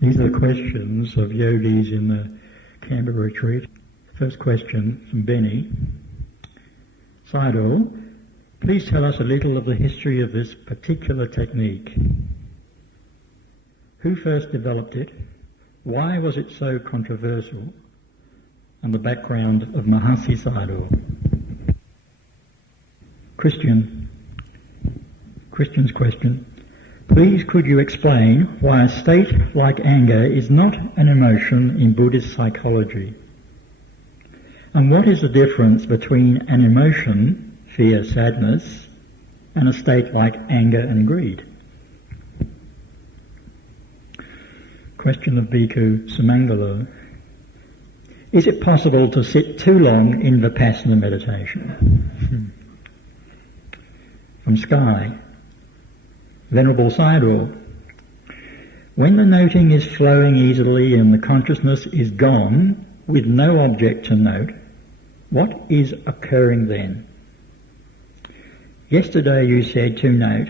These are the questions of yogis in the Canberra retreat. First question from Benny. Sayadaw, please tell us a little of the history of this particular technique. Who first developed it? Why was it so controversial? And the background of Mahasi Sayadaw. Christian's question. Please could you explain why a state like anger is not an emotion in Buddhist psychology? And what is the difference between an emotion, fear, sadness, and a state like anger and greed? Question of Bhikkhu Sumangalo. Is it possible to sit too long in Vipassana meditation? From Sky. Venerable Sayadaw, when the noting is flowing easily and the consciousness is gone with no object to note, what is occurring then? Yesterday you said to note,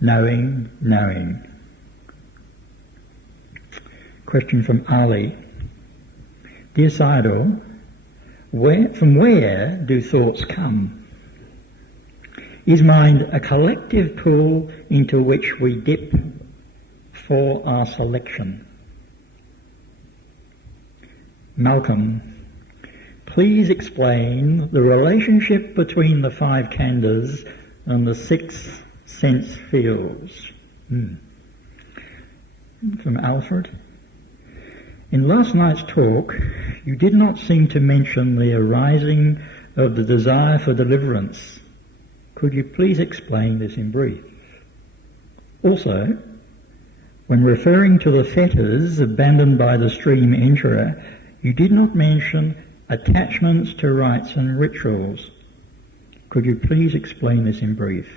knowing. Question from Ali. Dear Sayadaw, from where do thoughts come? Is mind a collective pool into which we dip for our selection? Malcolm, please explain the relationship between the 5 khandhas and the 6 sense fields. From Alfred. In last night's talk, you did not seem to mention the arising of the desire for deliverance. Could you please explain this in brief? Also, when referring to the fetters abandoned by the stream enterer, you did not mention attachments to rites and rituals. Could you please explain this in brief?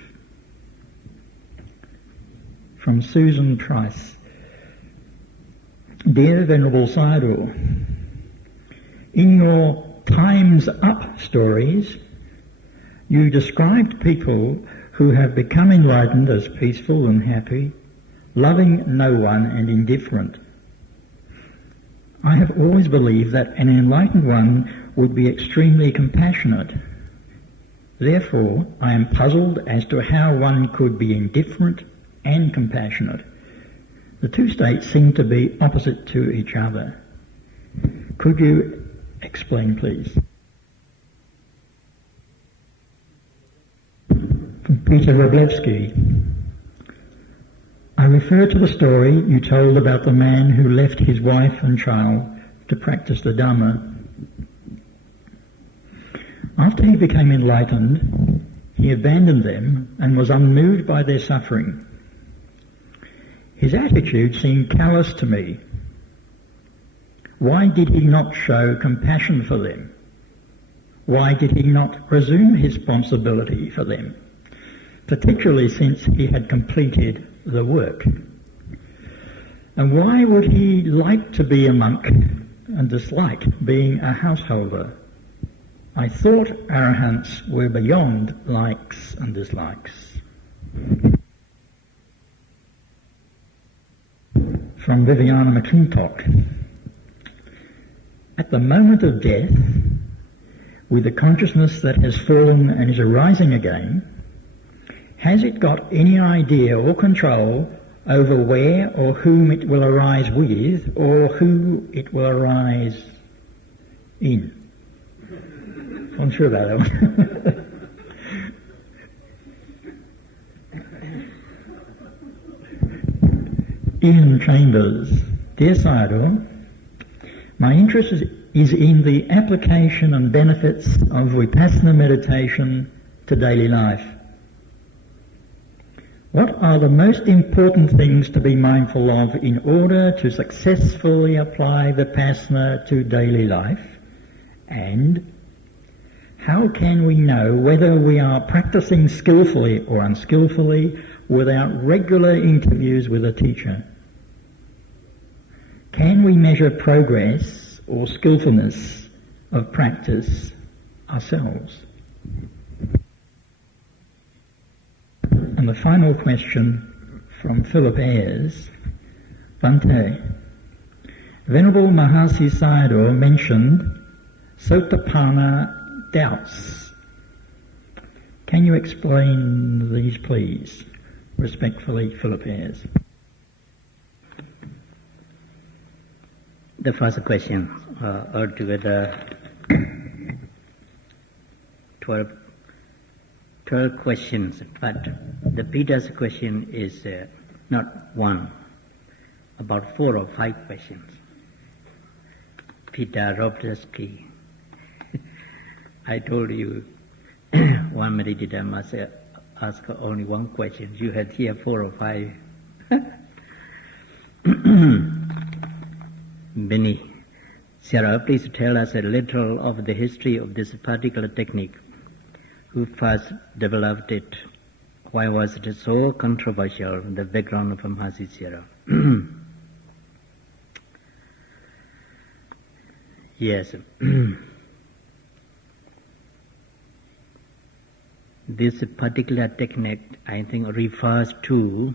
From Susan Price. Dear Venerable Sayadaw, in your Time's Up stories, you described people who have become enlightened as peaceful and happy, loving no one and indifferent. I have always believed that an enlightened one would be extremely compassionate. Therefore, I am puzzled as to how one could be indifferent and compassionate. The two states seem to be opposite to each other. Could you explain, please? From Peter Wroblewski. I refer to the story you told about the man who left his wife and child to practice the Dhamma. After he became enlightened, he abandoned them and was unmoved by their suffering. His attitude seemed callous to me. Why did he not show compassion for them? Why did he not resume his responsibility for them, particularly since he had completed the work? And why would he like to be a monk and dislike being a householder? I thought arahants were beyond likes and dislikes. From Viviana McClintock. At the moment of death, with the consciousness that has fallen and is arising again, has it got any idea or control over where or whom it will arise with, or who it will arise in? I'm sure about that one. Ian Chambers. Dear Sayadaw, my interest is in the application and benefits of Vipassana meditation to daily life. What are the most important things to be mindful of in order to successfully apply Vipassana to daily life? And how can we know whether we are practicing skillfully or unskillfully without regular interviews with a teacher? Can we measure progress or skillfulness of practice ourselves? And the final question from Philip Ayres. Bhante, Venerable Mahasi Sayadaw mentioned Sotapanna doubts. Can you explain these, please? Respectfully, Philip Ayres. The first question, altogether 12 questions, but the Peter's question is not one, about 4 or 5 questions. Peter Robleski. I told you one meditator must ask only one question. You had here 4 or 5. Benny, Sarah, please tell us a little of the history of this particular technique. Who first developed it? Why was it so controversial? The background of Mahasi Sayadaw. Yes. This particular technique, I think, refers to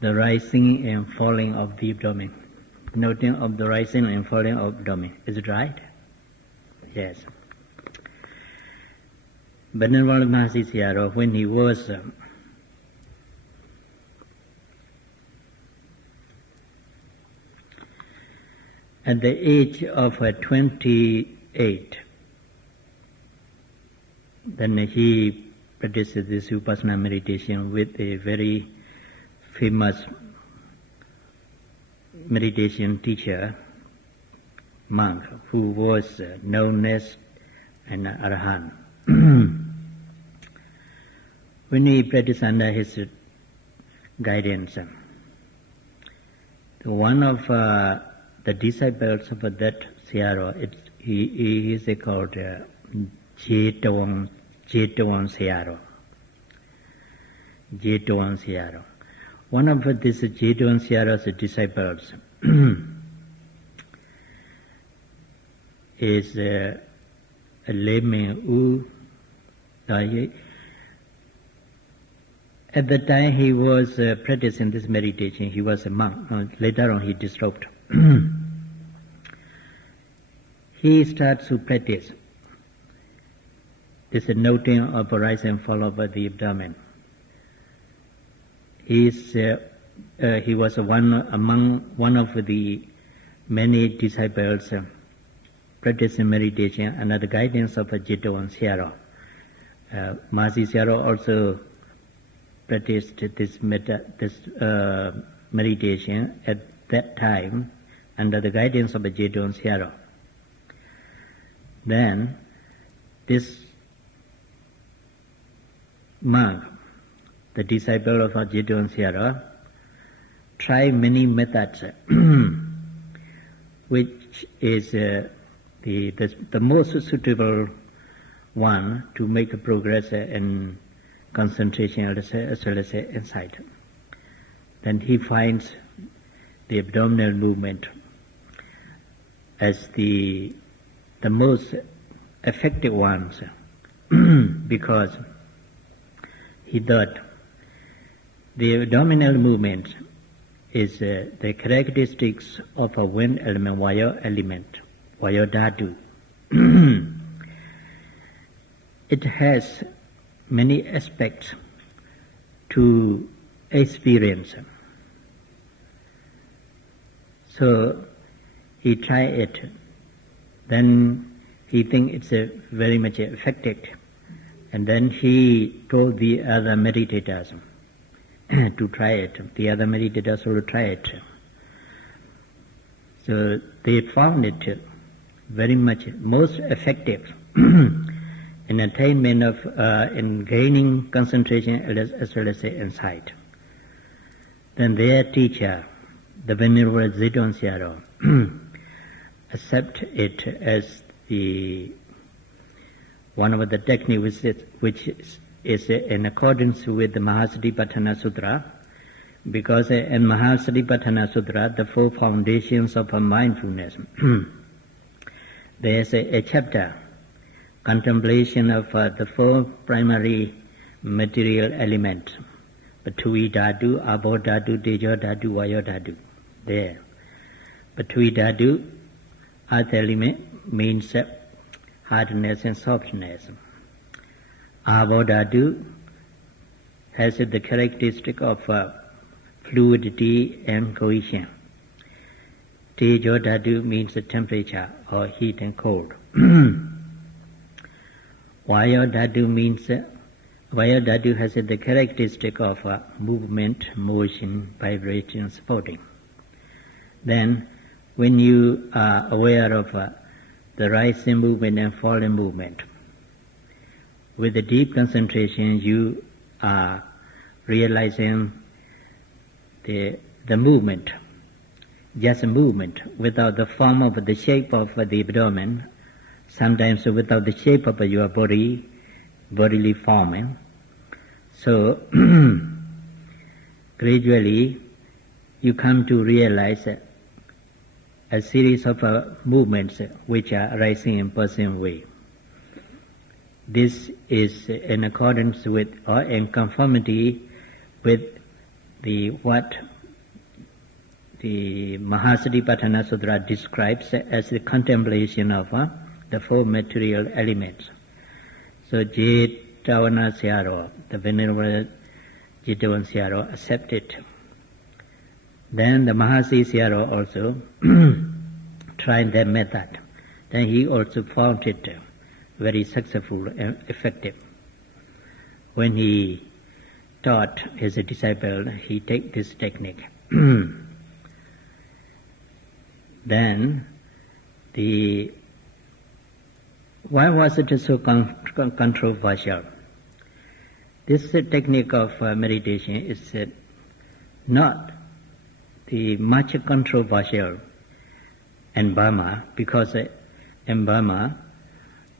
the rising and falling of the abdomen. Noting of the rising and falling of abdomen. Is it right? Yes. Venerable Mahasi Sayadaw, when he was at the age of 28, then he practiced this Vipassana meditation with a very famous meditation teacher, monk, who was known as an Arahant. When he practiced under his guidance, one of the disciples of that Sayadaw, he is called Jetawang Sayadaw. Jetawang Sayadaw. One of these Jetawang Sayadaw's disciples is a layman who, at the time he was practicing this meditation, he was a monk. Later on he disrobed. He starts to practice this noting of rise and fall of the abdomen. He was one of the many disciples practicing meditation under the guidance of Jetawang Sayadaw. Mahasi Sayadaw also practiced this meditation at that time under the guidance of Jetawang Sayadaw. Then this monk, the disciple of Jetawang Sayadaw, tried many methods, which is the most suitable one to make a progress in concentration as well as insight. Then he finds the abdominal movement as the most effective ones because he thought the abdominal movement is the characteristics of a wind element, Vayu element, Vayu Dhatu. It has many aspects to experience. So he tried it. Then he think it's very much effective. And then he told the other meditators to try it. The other meditators will try it. So they found it very much most effective in attainment of in gaining concentration as well as insight. Then their teacher, the Venerable Jetawang Sayadaw, accept it as the one of the techniques which is in accordance with the Mahasatipatthana Sutra, because in Mahasatipatthana Sutra, the 4 foundations of mindfulness, there is a chapter, contemplation of the 4 primary material elements, Prithvi Dhatu, Abo Dhatu, Tejo Dhatu, Vayu Dhatu. there. Patwi Dhatu, earth element, means hardness and softness. Abo Dhatu has the characteristic of fluidity and cohesion. Tejo Dhatu means the temperature or heat and cold. Vayu Dhatu has the characteristic of movement, motion, vibration, supporting. Then, when you are aware of the rising movement and falling movement, with the deep concentration you are realizing the movement, just a movement, without the form of the shape of the abdomen, sometimes without the shape of your bodily form. So, gradually you come to realize a series of movements which are arising in person way. This is in accordance with or in conformity with what the Mahasatipatthana Sutra describes as the contemplation of the four material elements. So Jetavana Sayadaw, the Venerable Jetavana Sayadaw, accepted. Then the Mahasi Sayadaw also tried that method. Then he also found it very successful and effective. When he taught his disciple, he take this technique. Then why was it so controversial? This technique of meditation is not the much controversial in Burma, because in Burma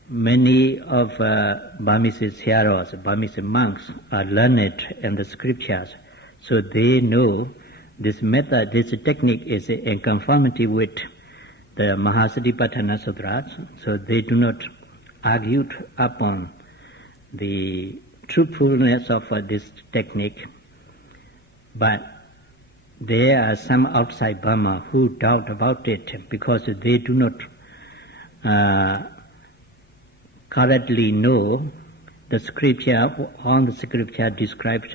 many of Burmese Sayadaws, Burmese monks are learned in the scriptures, so they know this method, this technique is in conformity with the Mahasatipatthana Sutras, so they do not argue upon the truthfulness of this technique. But there are some outside Burma who doubt about it because they do not correctly know the scripture. All the scripture describes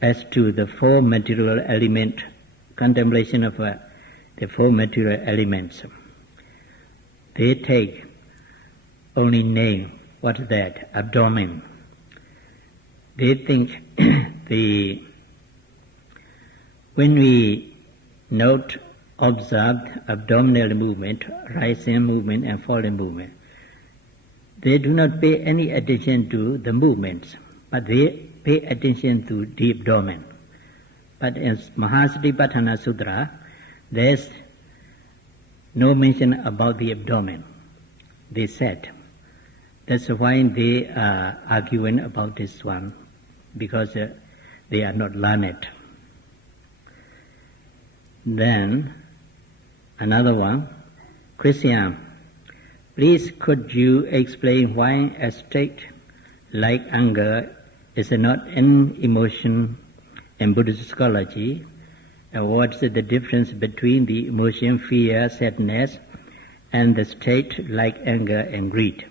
as to the four material element, contemplation of the four material elements. They take only name, what is that? Abdomen. They think when we observe abdominal movement, rising movement and falling movement, they do not pay any attention to the movements, but they pay attention to the abdomen. But in Mahasatipatthana Sutra, there is no mention about the abdomen, they said. That's why they are arguing about this one, because they are not learned. Then, another one, Christian, please could you explain why a state like anger is not an emotion in Buddhist psychology, and what's the difference between the emotion, fear, sadness, and the state like anger and greed?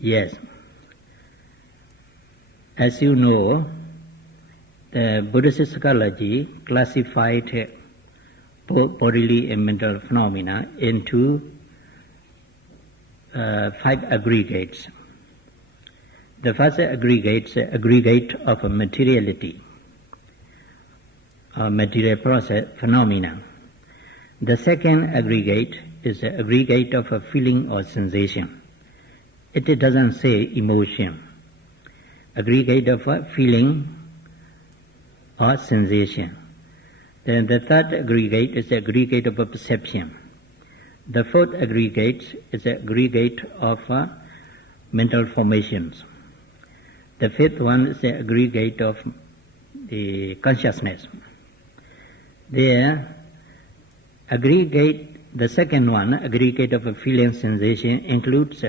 Yes. As you know, the Buddhist psychology classified bodily and mental phenomena into 5 aggregates. The first aggregate of materiality, material process phenomena. The second aggregate is the aggregate of a feeling or sensation. It doesn't say emotion. Aggregate of a feeling or sensation. Then the third aggregate is the aggregate of a perception. The fourth aggregate is the aggregate of mental formations. The fifth one is the aggregate of the consciousness. The second one, aggregate of a feeling sensation, includes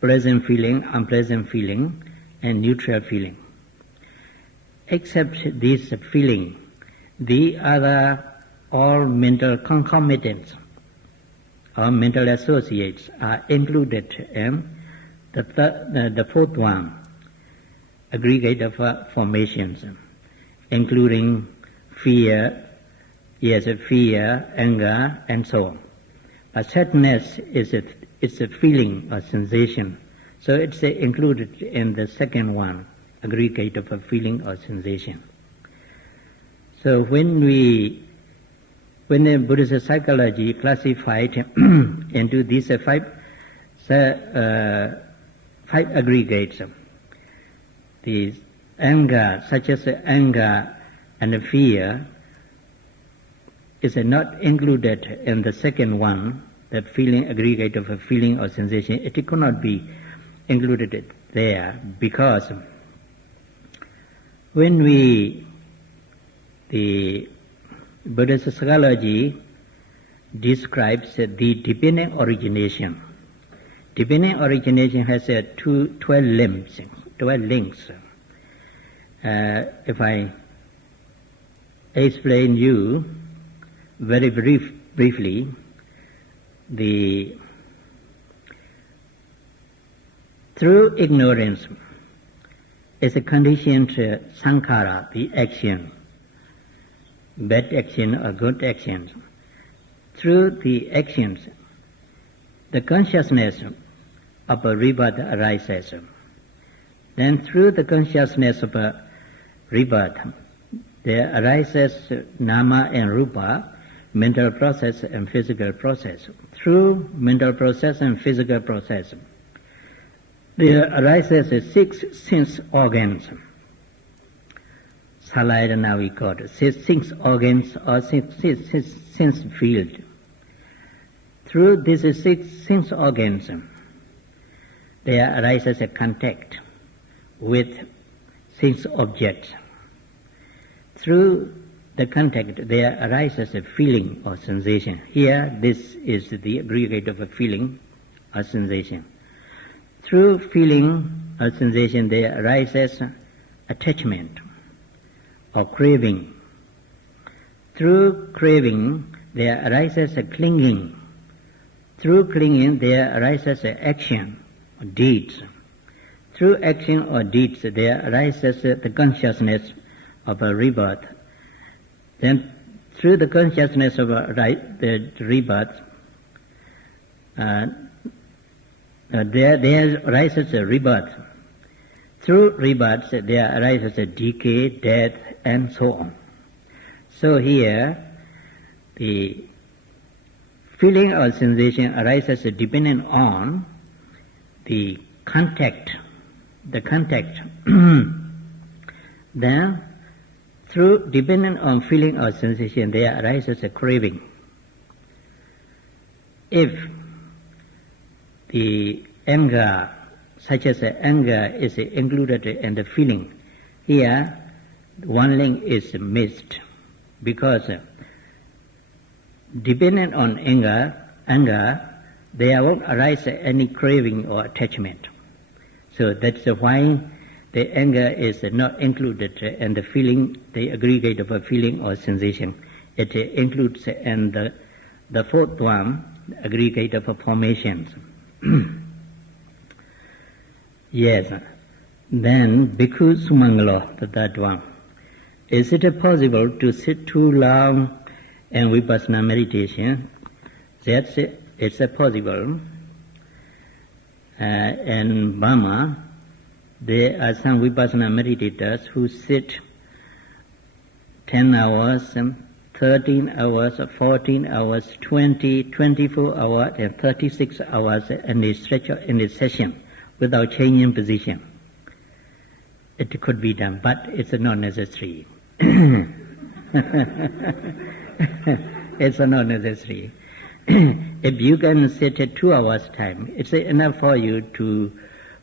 pleasant feeling, unpleasant feeling, and neutral feeling. except this feeling, the other all mental concomitants or mental associates are included in the fourth one, aggregate of formations, including fear, anger, and so on. But sadness it's a feeling or sensation, so it's included in the second one, aggregate of a feeling or sensation. So when the Buddhist psychology classified into these five aggregates, the anger, such as anger and fear, is not included in the second one, the feeling aggregate of a feeling or sensation. It could not be included there because when the Buddhist psychology describes the dependent origination. Dependent origination has 12 links. If I explain you very briefly, through ignorance is a conditioned sankhara, the action, bad action or good actions. Through the actions, the consciousness of a rebirth arises. Then through the consciousness of a rebirth, there arises nama and rupa, mental process and physical process. Through mental process and physical process, there arises 6 sense organs. Salayana we call it, 6 organs or 6 sense field. Through these 6 sense organs, there arises a contact with 6 objects. Through the contact, there arises a feeling or sensation. Here, this is the aggregate of a feeling or sensation. Through feeling or sensation, there arises attachment or craving. Through craving, there arises a clinging. Through clinging, there arises a action or deeds. Through action or deeds, there arises the consciousness of a rebirth. Then, through the consciousness of the rebirth, there arises a rebirth. Through rebirth, there arises a decay, death, and so on. So here, the feeling or sensation arises dependent on the contact. Then, through dependent on feeling or sensation, there arises a craving. If the anger, such as anger, is included in the feeling, here one link is missed, because dependent on anger, there won't arise any craving or attachment. So that's why the anger is not included in the feeling, the aggregate of a feeling or sensation. It includes in the fourth one, aggregate of formations. Yes. Then Bhikkhu Sumangalo, the third one. Is it possible to sit too long in vipassana meditation? That's it. It's possible. In Burma, there are some vipassana meditators who sit 10 hours, 13 hours, 14 hours, 20, 24 hours, and 36 hours in a session without changing position. It could be done, but it's not necessary. It's not necessary. If you can sit at 2 hours time, it's enough for you to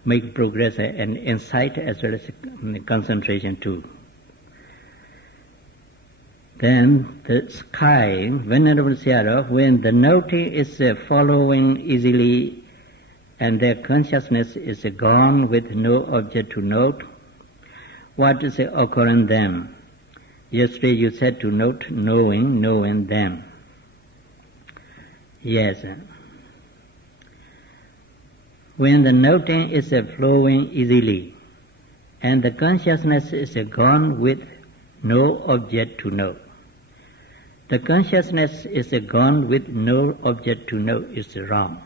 make progress and insight as well as concentration too. Then the sky, Venerable Sayadaw, when the noting is following easily and their consciousness is gone with no object to note, What is occurring them? Yesterday you said to note knowing them. Yes. When the noting is flowing easily, and the consciousness is gone with no object to know. The consciousness is gone with no object to know is wrong.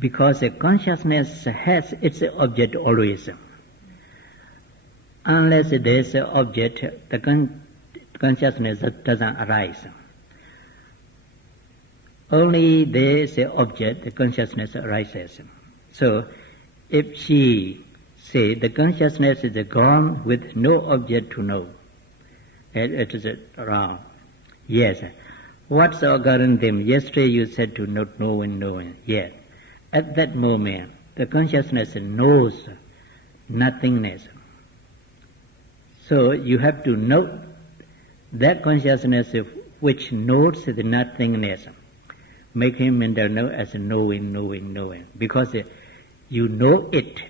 Because the consciousness has its object always. Unless there is an object, the consciousness doesn't arise. Only there is an object, the consciousness arises. So, if she say the consciousness is gone with no object to know, it is wrong. Yes. What's occurring them? Yesterday you said to not knowing. Yes. At that moment, the consciousness knows nothingness. So you have to note that consciousness which knows the nothingness, making mental know as knowing. Because you know it.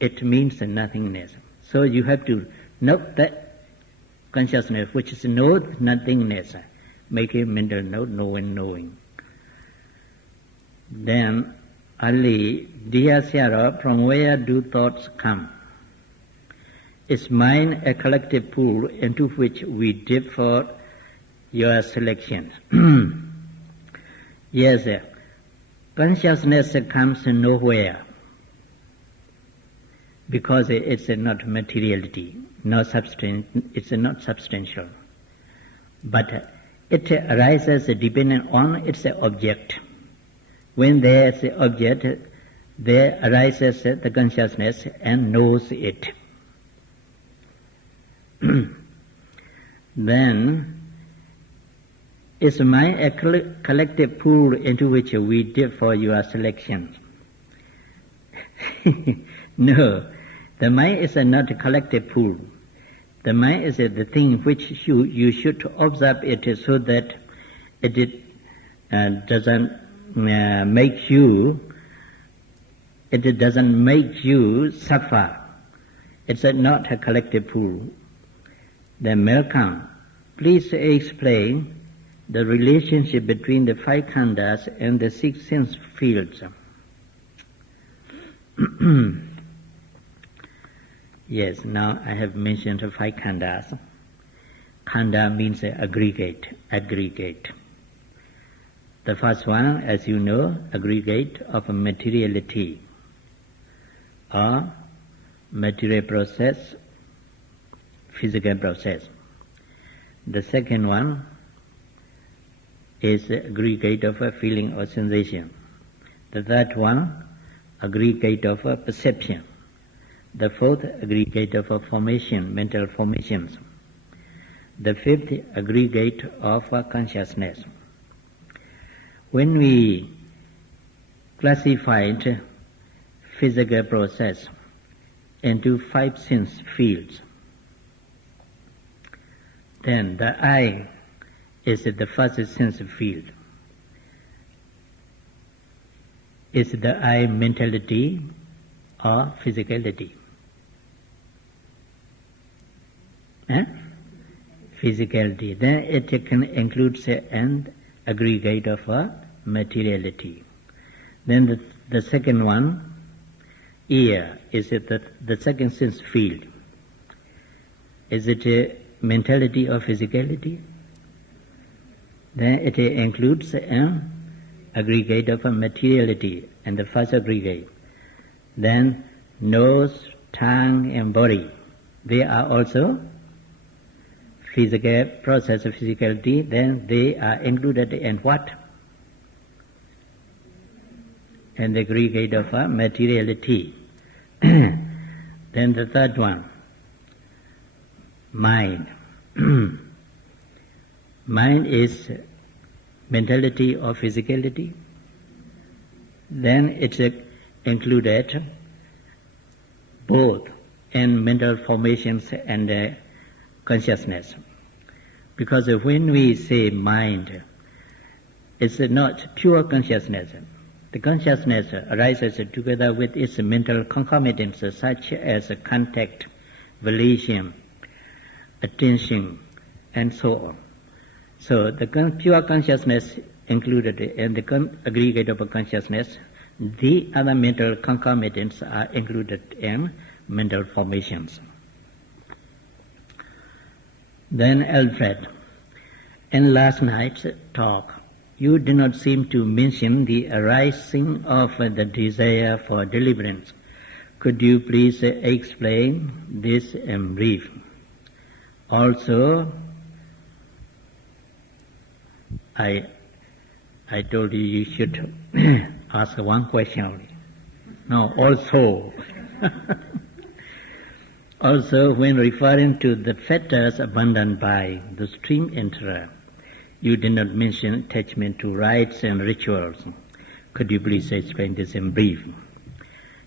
It means nothingness. So you have to note that consciousness which is knows nothingness, making mental note knowing. Then, Ali, dear Sarah, from where do thoughts come? Is mind a collective pool into which we dip for your selections? Yes, consciousness comes nowhere. Because it's not materiality, it's not substantial. But it arises depending on its object. When there is an object, there arises the consciousness and knows it. Then, is mind a collective pool into which we dip for your selection? No. The mind is not a collective pool. The mind is the thing which you should observe it so that it doesn't make you suffer. It's not a collective pool. Then Malcolm, please explain the relationship between the five khandhas and the six sense fields. Yes, now I have mentioned five khandhas. Khandha means aggregate. The first one, as you know, aggregate of materiality or material process, physical process. The second one is aggregate of a feeling or sensation. The third one, aggregate of a perception. The fourth, aggregate of a formation, mental formations. The fifth, aggregate of a consciousness. When we classified physical process into five sense fields, then the eye is the first sense field. Is the eye mentality or physicality? Physicality. Then it can include an aggregate of materiality. Then the second one, ear, is it the second sense field? Is it a mentality or physicality? Then it includes an aggregate of materiality and the first aggregate. Then nose, tongue and body, they are also physical process of physicality. Then they are included in what? And the aggregate of materiality. Then the third one, mind. Mind is mentality or physicality. Then it's included both in mental formations and consciousness. Because when we say mind, it's not pure consciousness. The consciousness arises together with its mental concomitants such as contact, volition, attention, and so on. So the pure consciousness included in the aggregate of consciousness, the other mental concomitants are included in mental formations. Then Alfred, in last night's talk, you did not seem to mention the arising of the desire for deliverance. Could you please explain this in brief? Also, I told you should ask one question only. No, also. Also, when referring to the fetters abandoned by the stream enterer, you did not mention attachment to rites and rituals. Could you please explain this in brief?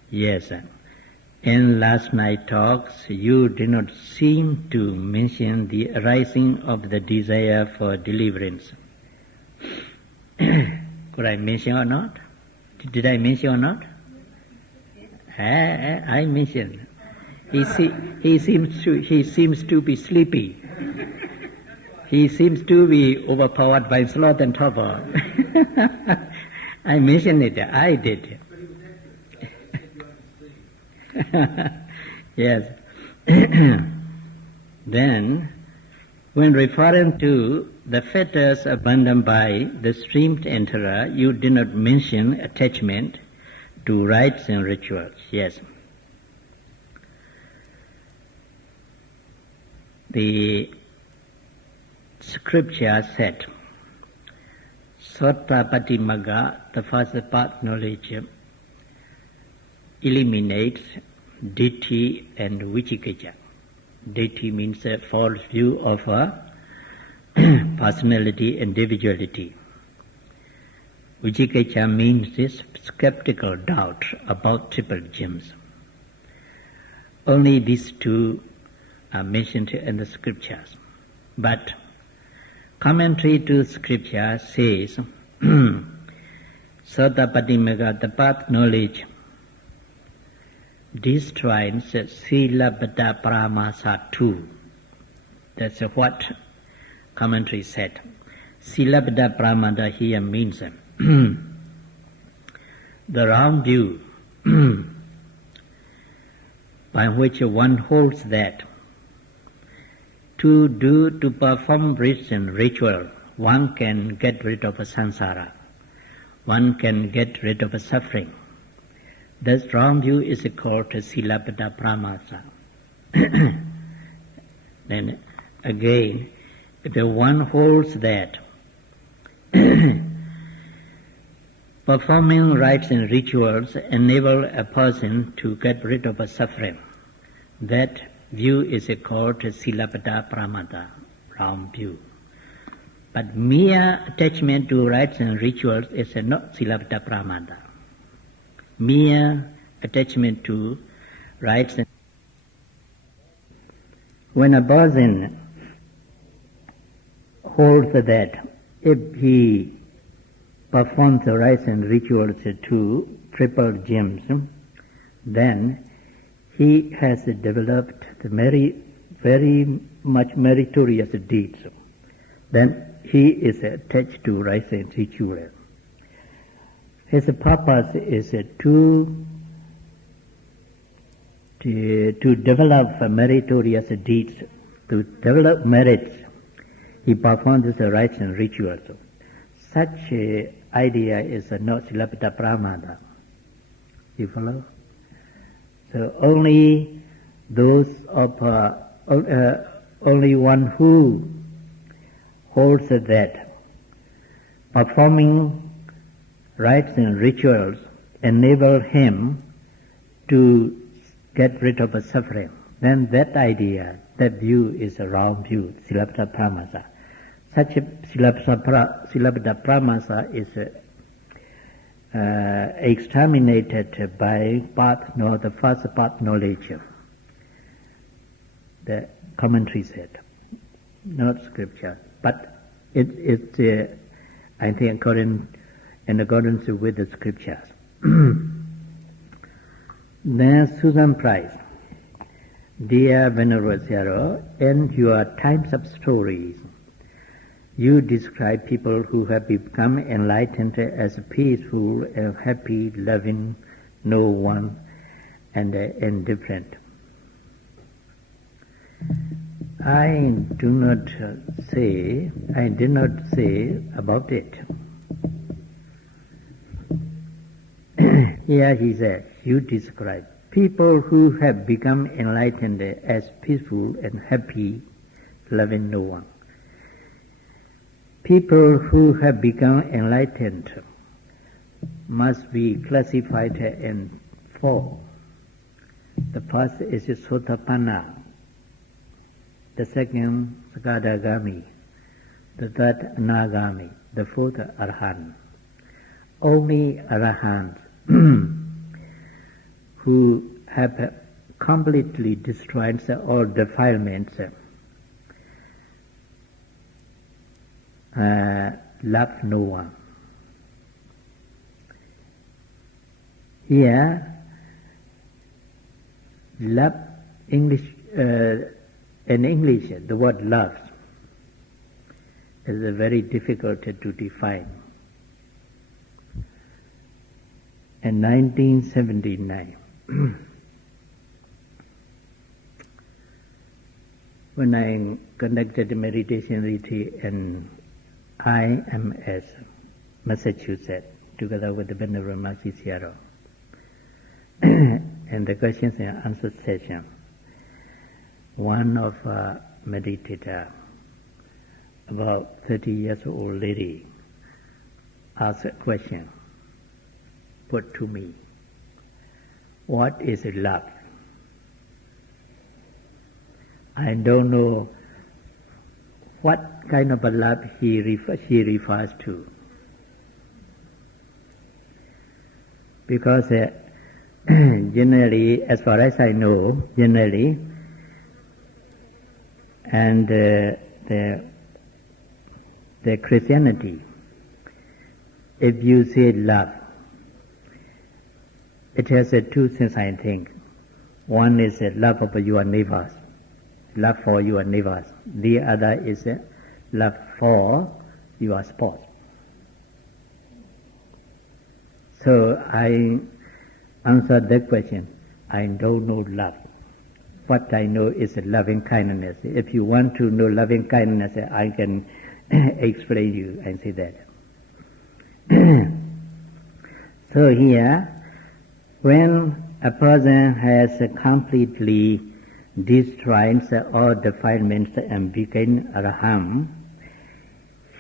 Yes. In last night's talks, you did not seem to mention the arising of the desire for deliverance. Could I mention or not? Did I mention or not? I mentioned. He seems to be sleepy. He seems to be overpowered by sloth and torpor. I mentioned it. I did. Yes. Then, when referring to the fetters abandoned by the stream enterer, you did not mention attachment to rites and rituals. Yes. The scripture said, Sottapati Magga, the first path knowledge, eliminates ditthi and vicikiccha. Ditthi means a false view of personality, individuality. Vicikiccha means this skeptical doubt about triple gems. Only these two are mentioned in the scriptures. But commentary to scripture says, Sottapattimagga, the path knowledge, destroys Silabbata Paramasa too. That's what commentary said. Silabbata Paramasa here means the round view by which one holds that to perform rites and ritual, one can get rid of samsara. One can get rid of suffering. This wrong view is called Silabbata Pramasa. Then again, if one holds that performing rites and rituals enable a person to get rid of suffering, that view is called Silabbata Pramada, wrong view. But mere attachment to rites and rituals is not Silabbata Pramada. Mere attachment to rites and when a person holds that if he performs the rites and rituals to triple gems, then he has developed the very much meritorious deeds. Then he is attached to rites and rituals. His purpose is to develop meritorious deeds, to develop merits. He performs the rites and rituals. Such idea is not Silabbata Pramada. You follow? So only those of only one who holds that performing rites and rituals enable him to get rid of suffering, then that idea, that view is a wrong view, Silabbata Pramasa. Such a Silabbata Pramasa is exterminated by the first path knowledge. The commentary said, not scripture, but it's I think in accordance with the scriptures. Then Susan Price. Dear Venerable Sayadaw, in your Times of Stories, you describe people who have become enlightened as peaceful and happy, loving no one, and indifferent. I did not say about it. Here he says, you describe people who have become enlightened as peaceful and happy, loving no one. People who have become enlightened must be classified in four. The first is Sotapanna, the second Sakadagami, the third Anagami, the fourth Arahant. Only Arahants who have completely destroyed all defilements love no one. Here, love, in English, the word love is very difficult to define. In 1979, when I conducted a meditation retreat in IMS, Massachusetts, together with the Venerable Master Sayadaw, in the questions and answers session, one of our meditator, about 30 years old lady, asked a question put to me. What is love? I don't know what kind of a love she refers to. Because generally, as far as I know, and the Christianity, if you say love, it has two things, I think. One is love of your neighbors, love for your neighbors. The other is love for your spouse. So I answered that question. I don't know love. What I know is loving kindness. If you want to know loving kindness, I can explain you and say that. So here, when a person has completely destroyed all defilements and become arahant,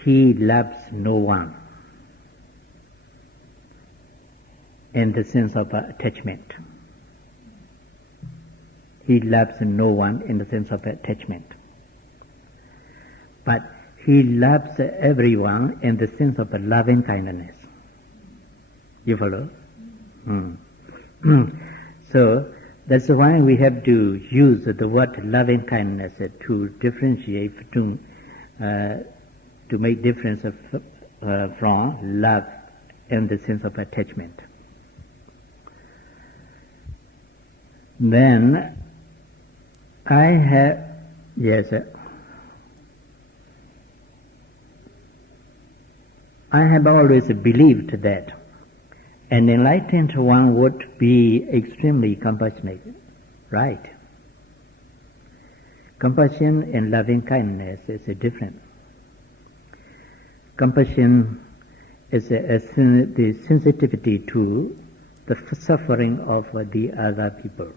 he loves no one in the sense of attachment. He loves no one in the sense of attachment. But he loves everyone in the sense of loving kindness. You follow? So that's why we have to use the word loving kindness to differentiate, to make difference from love in the sense of attachment. Then I have always believed that an enlightened one would be extremely compassionate, right? Compassion and loving kindness is different. Compassion is the sensitivity to the suffering of the other people.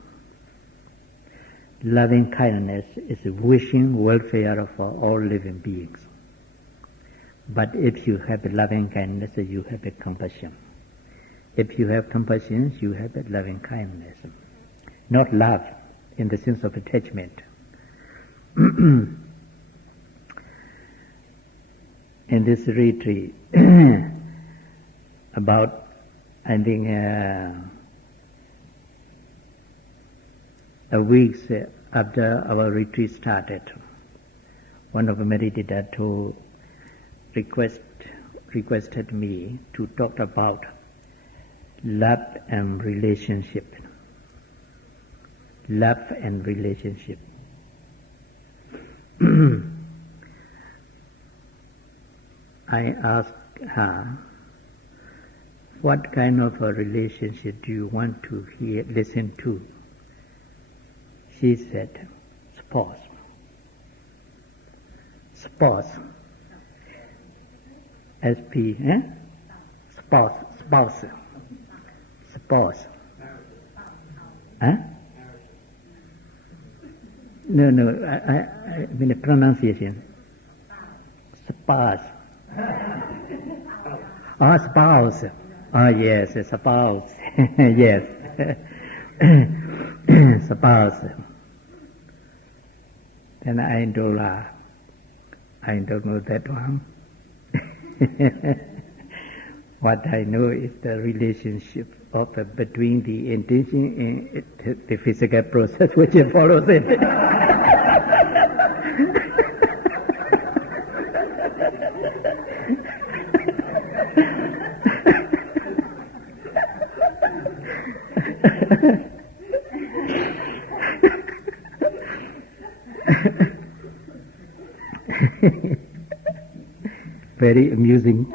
Loving kindness is wishing welfare for all living beings. But if you have loving kindness, you have a compassion. If you have compassion, you have a loving kindness. Not love in the sense of attachment. In this retreat, about, I think, a week after our retreat started, one of the meditators requested me to talk about love and relationship. love and relationship. I asked her, what kind of a relationship do you want to listen to? She said, spouse. Spouse. SP, Spouse. Spouse. Spouse. Huh? No, I mean the pronunciation. Spouse. Oh, spouse. Oh, yes, spouse. Yes. Spouse. Then I told her, I don't know that one. What I know is the relationship between the intention and the physical process which follows it. Very amusing.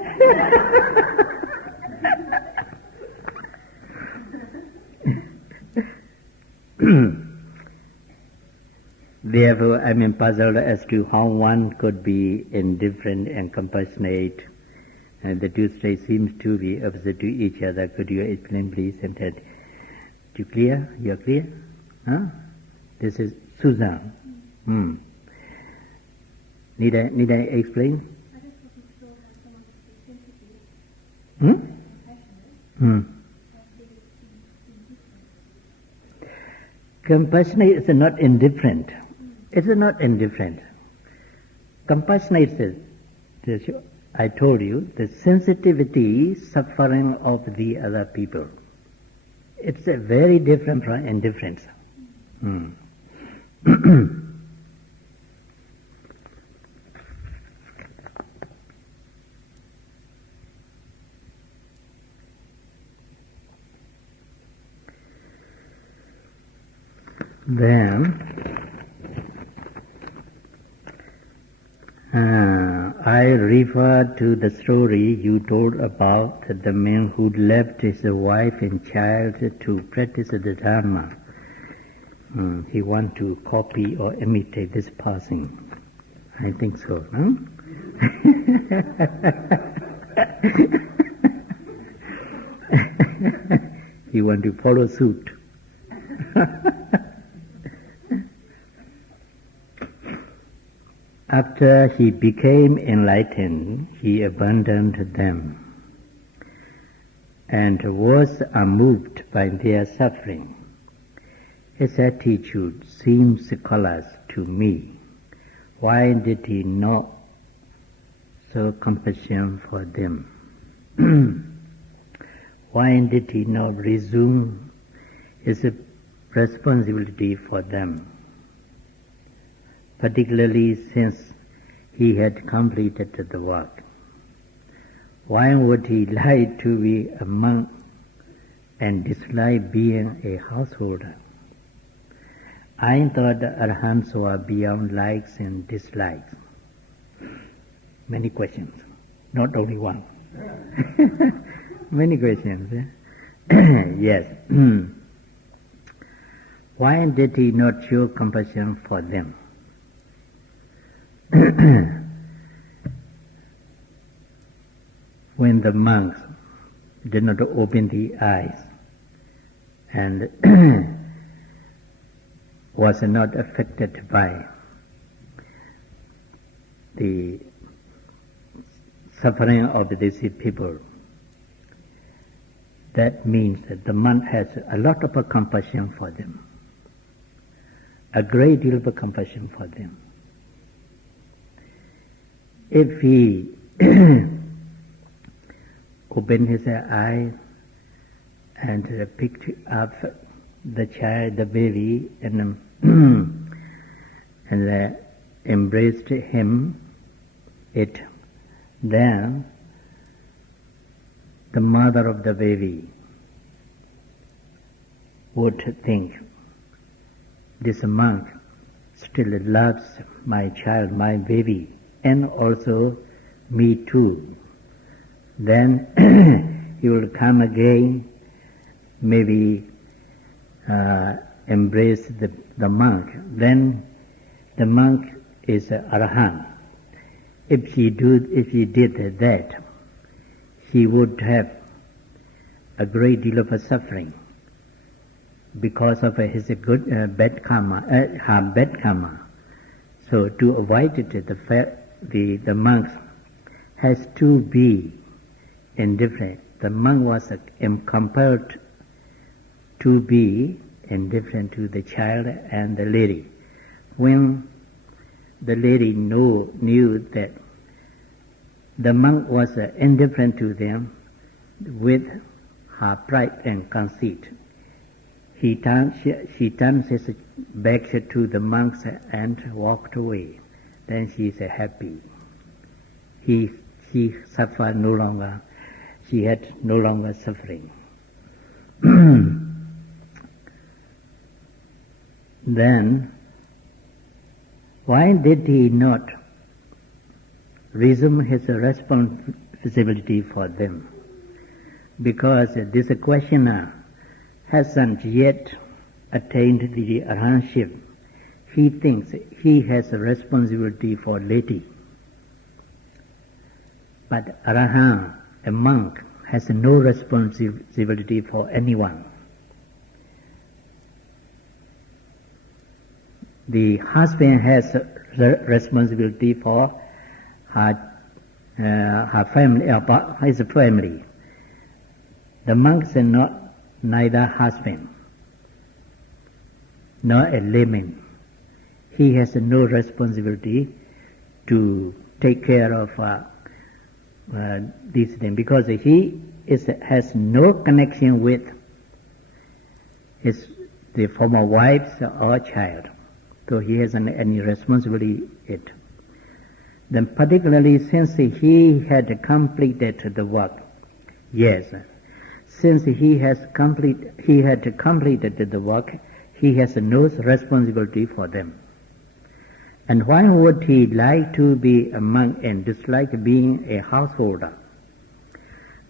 Therefore, I am puzzled as to how one could be indifferent and compassionate, and the two states seems to be opposite to each other. Could you explain, please? And that, you clear? You're clear? Huh? This is Susan. Need I explain? Compassionate is not indifferent. It's not indifferent. Compassionate is, I told you, the sensitivity, suffering of the other people. It's a very different from indifference. Then I refer to the story you told about the man who left his wife and child to practice the Dharma. He want to copy or imitate this person. I think so, no? He want to follow suit. After he became enlightened, he abandoned them and was unmoved by their suffering. His attitude seems callous to me. Why did he not show compassion for them? Why did he not resume his responsibility for them? Particularly since he had completed the work. Why would he like to be a monk and dislike being a householder? I thought the Arhants were beyond likes and dislikes. Many questions, not only one. Many questions. Yes. Why did he not show compassion for them? When the monks did not open the eyes and was not affected by the suffering of these people, that means that the monk has a lot of compassion for them, a great deal of compassion for them. If he opened his eyes and picked up the child, the baby, and embraced him, then the mother of the baby would think, this monk still loves my child, my baby, and also me too. Then he will come again, maybe embrace the monk. Then the monk is Arahant. If he did that, he would have a great deal of suffering because of his bad karma. So to avoid it, the monk has to be indifferent. The monk was compelled to be indifferent to the child and the lady. When the lady knew that the monk was indifferent to them, with her pride and conceit, she turned his back to the monks and walked away. Then she is happy. She suffered no longer. She had no longer suffering. Then, why did he not resume his responsibility for them? Because this questioner hasn't yet attained the arahantship. He thinks he has a responsibility for laity. But arahant, a monk, has no responsibility for anyone. The husband has responsibility for her family, his family. The monks are neither husband nor a layman. He has no responsibility to take care of these things because he has no connection with the former wives or child. So he hasn't any responsibility it. Then particularly since he had completed the work, yes, since he had completed the work, he has no responsibility for them. And why would he like to be a monk and dislike being a householder?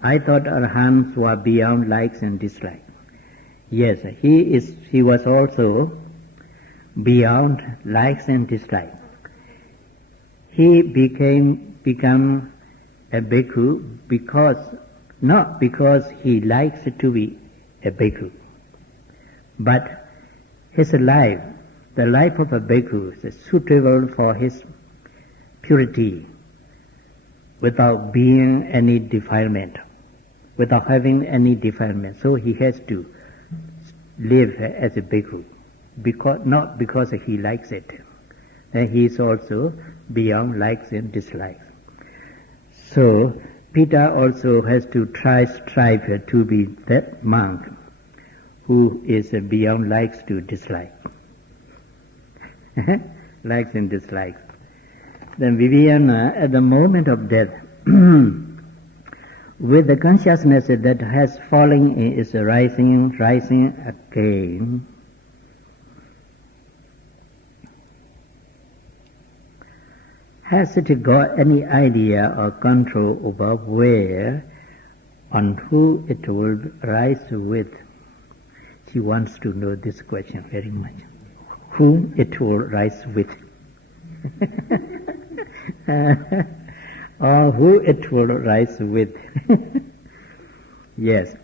I thought arahants were beyond likes and dislikes. Yes, he was also beyond likes and dislikes. He become a bhikkhu not because he likes to be a bhikkhu, but his life, the life of a bhikkhu, is suitable for his purity without being any defilement, without having any defilement. So he has to live as a bhikkhu, not because he likes it. And he is also beyond likes and dislikes. So Peter also has to strive to be that monk who is beyond likes to dislike. Likes and dislikes. Then Viviana, at the moment of death, with the consciousness that has fallen, is rising again. Has it got any idea or control over where, on who it will rise with? She wants to know this question very much. Whom it will rise with? Or who it will rise with? Yes.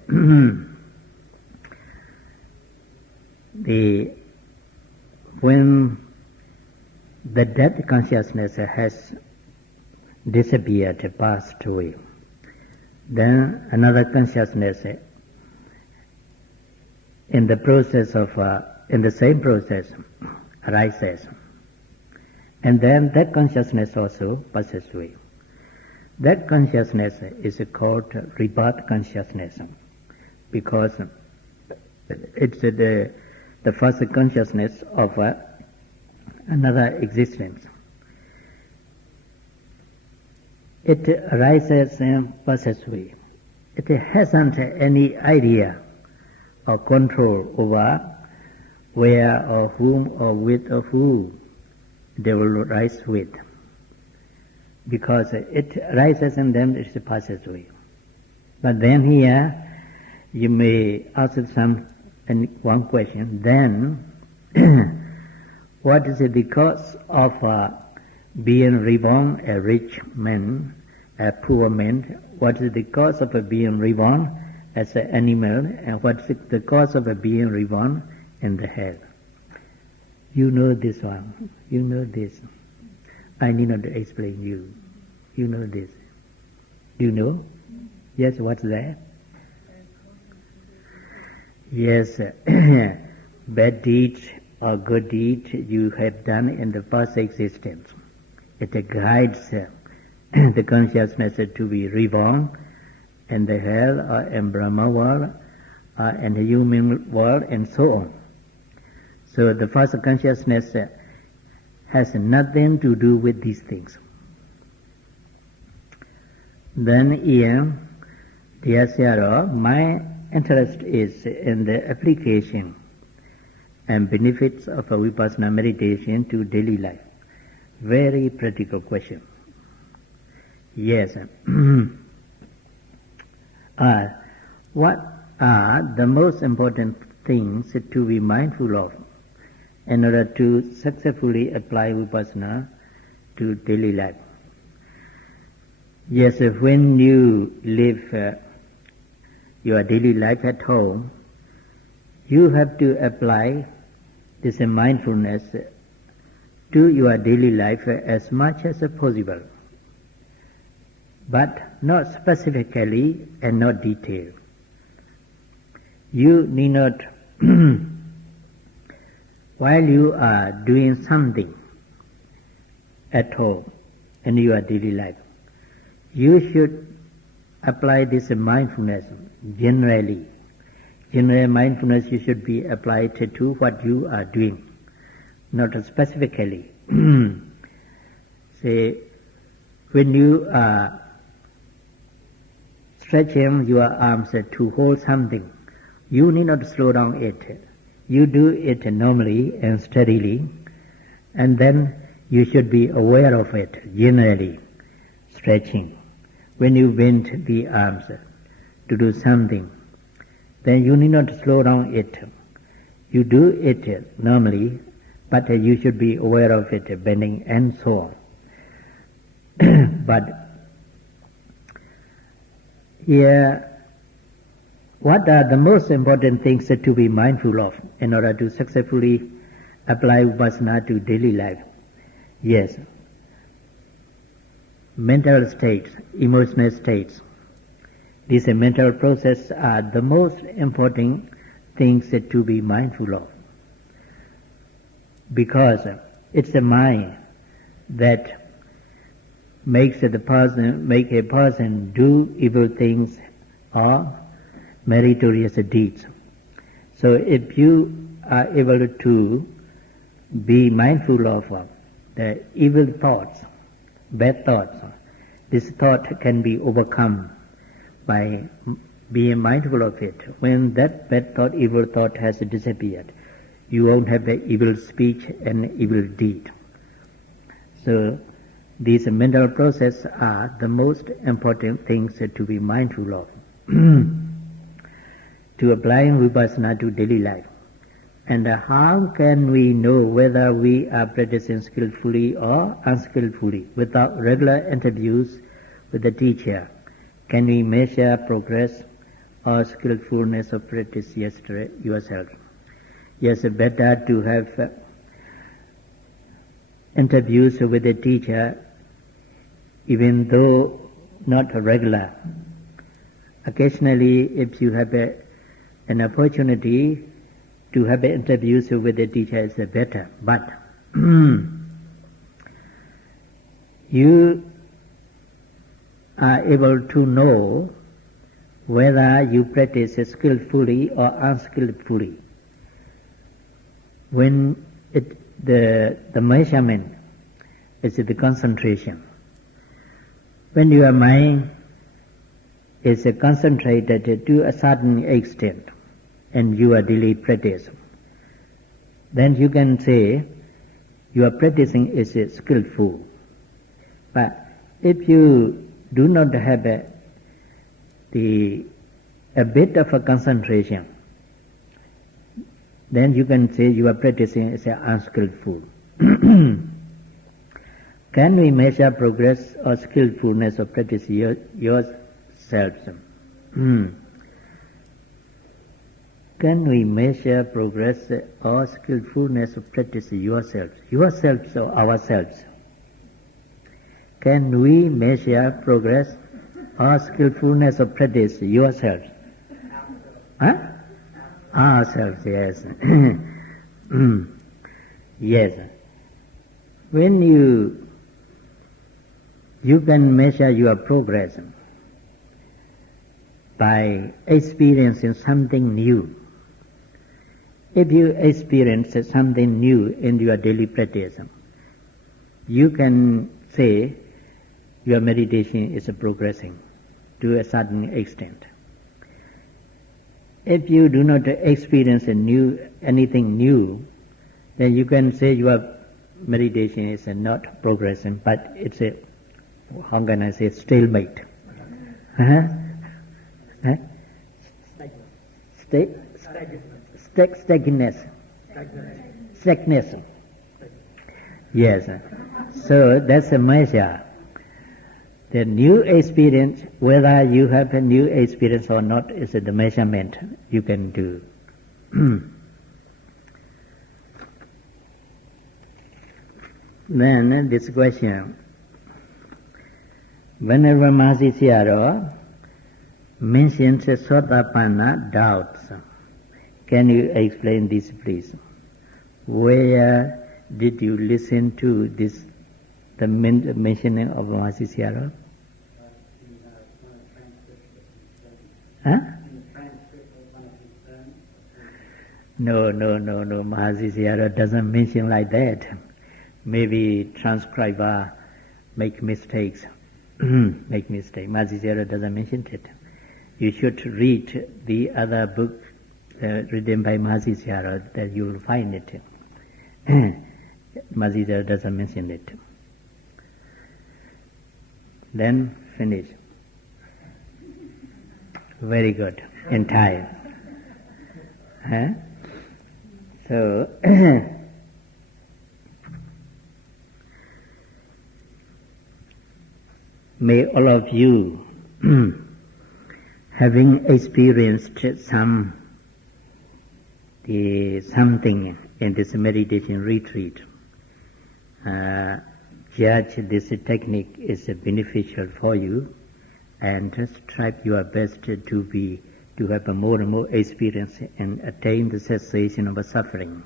When the death consciousness has disappeared, passed away, then another consciousness in the same process arises, and then that consciousness also passes away. That consciousness is called rebirth consciousness because it's the first consciousness of another existence. It arises and passes away. It hasn't any idea or control over where or whom or with or who they will rise with. Because it rises and then it passes away. But then here you may ask one question, then what is it because of being reborn a rich man, a poor man? What is the cause of being reborn as an animal, and what is the cause of being reborn in the hell? You know this one. You know this. I need not to explain you. You know this. Do you know? Yes, what's that? Yes, bad deeds or good deeds you have done in the past existence. It guides the consciousness to be reborn in the hell or in Brahma world or in the human world and so on. So the first consciousness has nothing to do with these things. Then here, dear Sarah, my interest is in the application and benefits of a vipassana meditation to daily life. Very practical question. Yes. What are the most important things to be mindful of in order to successfully apply vipassana to daily life? Yes, when you live your daily life at home, you have to apply this mindfulness to your daily life as much as possible, but not specifically and not detailed. You need not, while you are doing something at home in your daily life, you should apply this mindfulness generally. General mindfulness you should be applied to what you are doing, not specifically. Say, when you are stretching your arms to hold something, you need not slow down it. You do it normally and steadily, and then you should be aware of it, generally, stretching. When you bend the arms to do something, then you need not slow down it. You do it normally, but you should be aware of it, bending and so on. But here, what are the most important things to be mindful of in order to successfully apply vipassana to daily life? Yes, mental states, emotional states. These mental processes are the most important things to be mindful of, because it's the mind that makes a person do evil things or meritorious deeds. So if you are able to be mindful of the evil thoughts, bad thoughts, this thought can be overcome by being mindful of it. When that bad thought, evil thought has disappeared, you won't have the evil speech and evil deed. So these mental processes are the most important things to be mindful of to apply vipassana to daily life. And how can we know whether we are practicing skillfully or unskillfully? Without regular interviews with the teacher, can we measure progress or skillfulness of practice yourself? Yes, better to have interviews with the teacher, even though not regular. Occasionally, if you have an opportunity to have interviews with the teacher, is better. But you are able to know whether you practice skillfully or unskillfully when the measurement is the concentration. When your mind is concentrated to a certain extent in your daily practice, then you can say your practicing is skillful. But if you do not have a bit of a concentration, then you can say your practicing is unskillful. Can we measure progress or skillfulness of practice yourselves? Can we measure progress or skillfulness of practice yourselves? Yourselves or ourselves? Can we measure progress or skillfulness of practice yourselves? Huh? Ourselves, yes. Yes. When you can measure your progress by experiencing something new. If you experience something new in your daily practice, you can say your meditation is progressing to a certain extent. If you do not experience anything new, then you can say your meditation is not progressing, but it's a, how can I say, stalemate. Stagnation. Yes. So that's a measure. The new experience, whether you have a new experience or not, is the measurement you can do. Then this question. Whenever Mahasi Sayadaw mentions Sotapanna doubts, can you explain this please? Where did you listen to this, the mentioning of Mahasi Sayadaw? Huh? No. Mahasi Sayadaw doesn't mention like that. Maybe transcriber make mistakes. Mahasi Sayadaw doesn't mention it. You should read the other book written by Mahasi Sayadaw, that you will find it. Mahasi Sayadaw doesn't mention it. Then finish. Very good. In time. So may all of you, having experienced something in this meditation retreat, judge this technique is beneficial for you, and strive your best to have a more and more experience and attain the cessation of suffering.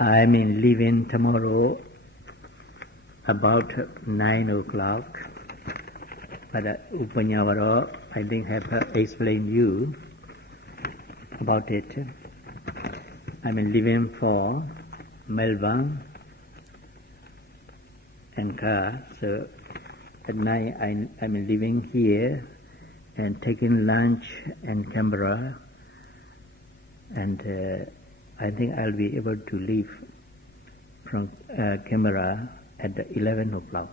I am leaving tomorrow about 9 o'clock. But Upanyavaro, I think, have explained you about it. I'm leaving for Melbourne and car. So at night I'm leaving here and taking lunch in Canberra, and I think I'll be able to leave from Canberra at 11 o'clock.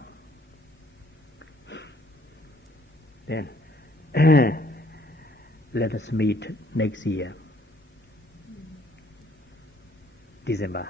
Then let us meet next year, December.